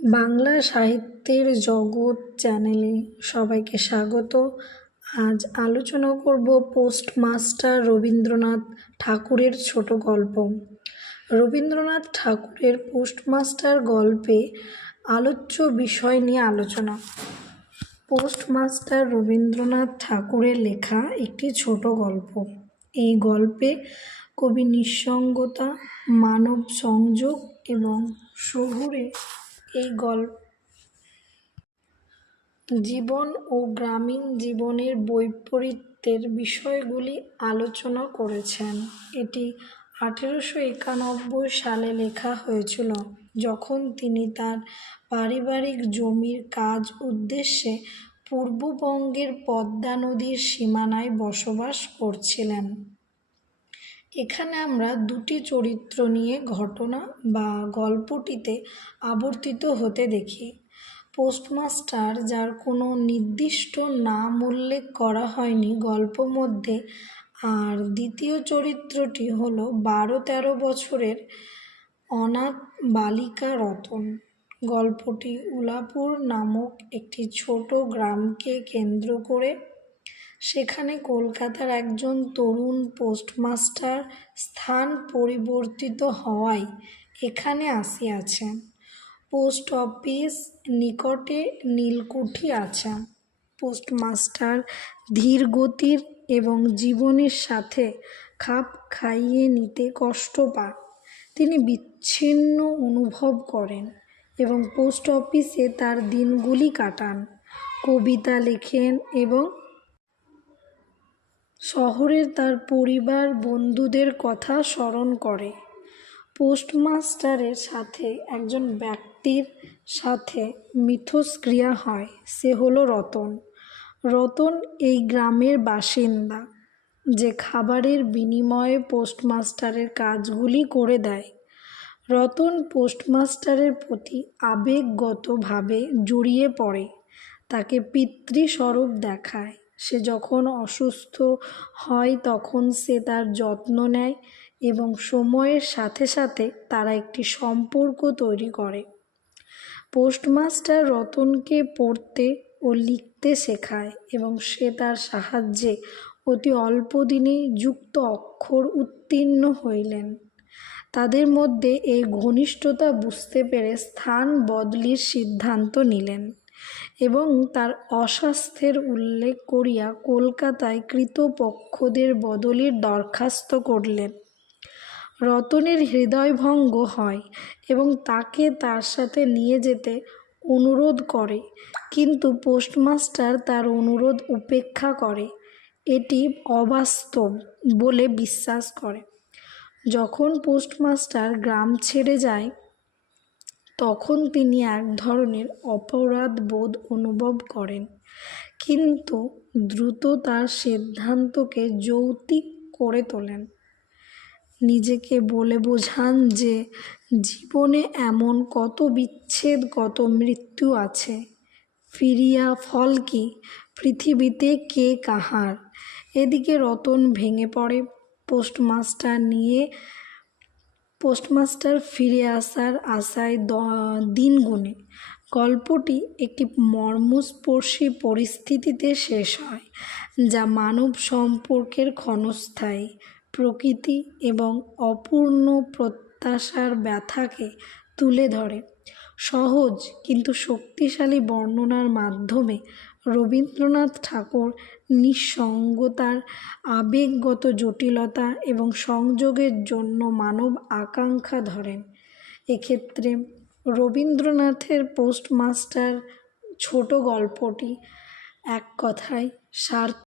বাংলা সাহিত্যের জগৎ চ্যানেলে সবাইকে স্বাগত। আজ আলোচনা করব পোস্টমাস্টার রবীন্দ্রনাথ ঠাকুরের ছোট গল্প। রবীন্দ্রনাথ ঠাকুরের পোস্টমাস্টার গল্পে আলোচ্য বিষয় নিয়ে আলোচনা। পোস্টমাস্টার রবীন্দ্রনাথ ঠাকুরের লেখা একটি ছোট গল্প। এই গল্পে কবি নিঃসঙ্গতা, মানব সংযোগ এবং শহুরে এই গল্প। জীবন ও গ্রামীণ জীবনের বৈপরীত্যের বিষয়গুলি আলোচনা করেছেন। এটি আঠেরোশো একানব্বই সালে লেখা হয়েছিল, যখন তিনি তার পারিবারিক জমির কাজ উদ্দেশ্যে পূর্ববঙ্গের পদ্মা নদীর সীমানায় বসবাস করছিলেন। এখানে আমরা দুটি চরিত্র নিয়ে ঘটনা বা গল্পটিতে আবর্তিত হতে দেখি। পোস্টমাস্টার, যার কোনো নির্দিষ্ট নাম উল্লেখ করা হয়নি গল্প মধ্যে, আর দ্বিতীয় চরিত্রটি হলো বারো তেরো বছরের অনাথ বালিকা রতন। গল্পটি উলাপুর নামক একটি ছোট গ্রামকে কেন্দ্র করে সেখানে কলকাতার একজন তরুণ পোস্টমাস্টার স্থান পরিবর্তিত হওয়ায় এখানে আসিয়াছেন। পোস্ট অফিস নিকটে নীলকুঠি আছে পোস্টমাস্টার ধীর গতির এবং জীবনের সাথে খাপ খাইয়ে নিতে কষ্ট পান। তিনি বিচ্ছিন্ন অনুভব করেন এবং পোস্ট অফিসে তার দিনগুলি কাটান। কবিতা লেখেন এবং শহরের তার পরিবার বন্ধুদের কথা স্মরণ করে। পোস্টমাস্টারের সাথে একজন ব্যক্তির সাথে মিথস্ক্রিয়া হয়, সে হলো রতন। রতন এই গ্রামের বাসিন্দা, যে খাবারের বিনিময়ে পোস্টমাস্টারের কাজগুলি করে দেয়। রতন পোস্টমাস্টারের প্রতি আবেগগতভাবে জড়িয়ে পড়ে, তাকে পিতৃস্বরূপ দেখায়। সে যখন অসুস্থ হয় তখন সে তার যত্ন নেয় এবং সময়ের সাথে সাথে তারা একটি সম্পর্ক তৈরি করে। পোস্টমাস্টার রতনকে পড়তে ও লিখতে শেখায় এবং সে তার সাহায্যে অতি অল্প দিনেই যুক্ত অক্ষর উত্তীর্ণ হইলেন। তাদের মধ্যে এই ঘনিষ্ঠতা বুঝতে পেরে স্থান বদলির সিদ্ধান্ত নিলেন। এবং তার অস্বাস্থ্যের উল্লেখ করিয়া কলকাতায় কৃতপক্ষদের বদলির দরখাস্ত করলেন। রতনের হৃদয়ভঙ্গ হয় এবং তাকে তার সাথে নিয়ে যেতে অনুরোধ করে, কিন্তু পোস্টমাস্টার তার অনুরোধ উপেক্ষা করে। এটি অবাস্তব বলে বিশ্বাস করে। যখন পোস্টমাস্টার গ্রাম ছেড়ে যায় তখন তিনি এক ধরনের অপরাধ বোধ অনুভব করেন। কিন্তু দ্রুত তার সিদ্ধান্তকে যৌক্তিক করে তোলেন। নিজেকে বলে বোঝান যে জীবনে এমন কত বিচ্ছেদ, কত মৃত্যু আছে। ফিরিয়া ফল কি? পৃথিবীতে কে কাহার? এদিকে রতন ভেঙে পড়ে। পোস্টমাস্টার নিয়ে পোস্টমাস্টার ফিরে আসার আশায় দিন গুনে গল্পটি একটি মর্মস্পর্শী পরিস্থিতিতে শেষ হয়, যা মানব সম্পর্কের ক্ষণস্থায়ী, প্রকৃতি এবং অপূর্ণ প্রত্যাশার ব্যথাকে তুলে ধরে। সহজ কিন্তু শক্তিশালী বর্ণনার মাধ্যমে রবীন্দ্রনাথ ঠাকুর নিঃসঙ্গতার আবেগগত জটিলতা এবং সংযোগের জন্য মানব আকাঙ্ক্ষা ধরেন। এক্ষেত্রে রবীন্দ্রনাথের পোস্টমাস্টার ছোট গল্পটি এক কথায় সার্থক